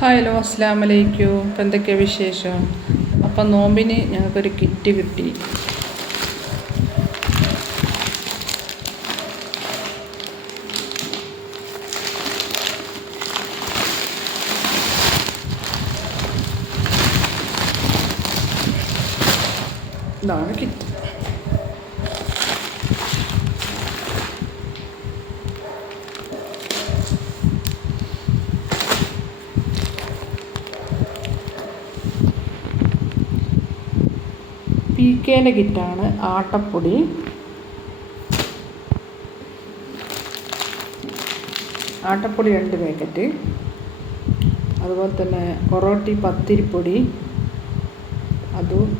Hi hello അസ്സലാമു അലൈക്കും. ഇപ്പം എന്തൊക്കെയാണ് വിശേഷം? അപ്പം നോമ്പിന് ഞങ്ങൾക്കൊരു കിറ്റ് കിട്ടി. ഇതാണ് കിറ്റ്. PKൻ്റെ കിറ്റാണ്. ആട്ടപ്പൊടി, ആട്ടപ്പൊടി 2 പാക്കറ്റ്, അതുപോലെ തന്നെ പൊറോട്ടി പത്തിരിപ്പൊടി അതും,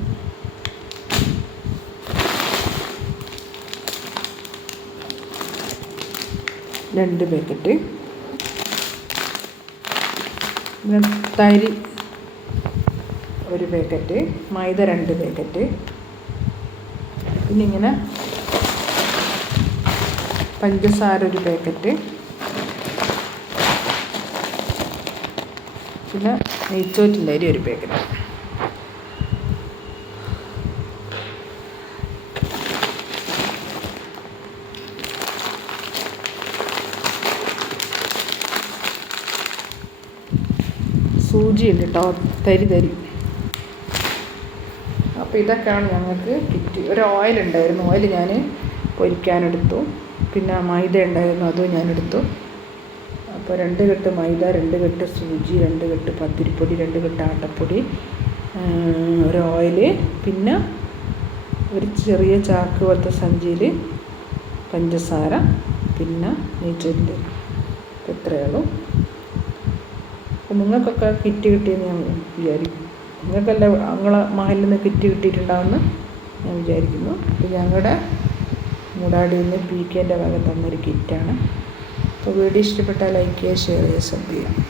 രണ്ട് പാക്കറ്റ്, പിന്നെ തരി 1 പാക്കറ്റ്, മൈദ 2 പാക്കറ്റ്, പിന്നെ ഇങ്ങനെ പഞ്ചസാര 1 പാക്കറ്റ്, പിന്നെ നെയ്ച്ചോറ്റിൻ്റെ അരി 1 പാക്കറ്റ്. സൂചിയുണ്ട് കേട്ടോ, തരി. അപ്പോൾ ഇതൊക്കെയാണ് ഞങ്ങൾക്ക് കിറ്റ്. ഒരു ഓയിൽ ഉണ്ടായിരുന്നു, ഓയിൽ ഞാൻ പൊരിക്കാനെടുത്തു. പിന്നെ മൈദ ഉണ്ടായിരുന്നു, അതും ഞാനെടുത്തു. അപ്പോൾ 2 കെട്ട് മൈദ, 2 കെട്ട് സൂചി, 2 കെട്ട് പത്തിരിപ്പൊടി, 2 കെട്ട് ആട്ടപ്പൊടി, ഒരു ഓയിൽ, പിന്നെ ഒരു ചെറിയ ചാക്ക് പോലത്തെ സഞ്ചിയിൽ പഞ്ചസാര, പിന്നെ നെയ്ച്ചോറ്റിൻ്റെ. ഇത്രയേ ഉള്ളൂ. അപ്പോൾ നിങ്ങൾക്കൊക്കെ കിറ്റ് കിട്ടിയെന്ന് ഞാൻ വിചാരിക്കും. നിങ്ങൾക്കെല്ലാം നിങ്ങളെ മഹലിൽ നിന്ന് കിറ്റ് കിട്ടിയിട്ടുണ്ടാവുമെന്ന് ഞാൻ വിചാരിക്കുന്നു. ഇത് ഞങ്ങളുടെ മുടാടിയിൽ നിന്ന് PKൻ്റെ വക തന്നൊരു കിറ്റാണ്. അപ്പോൾ വീഡിയോ ഇഷ്ടപ്പെട്ടാൽ ലൈക്ക് ചെയ്യുക, ഷെയർ ചെയ്യുക, സബ് ചെയ്യുക.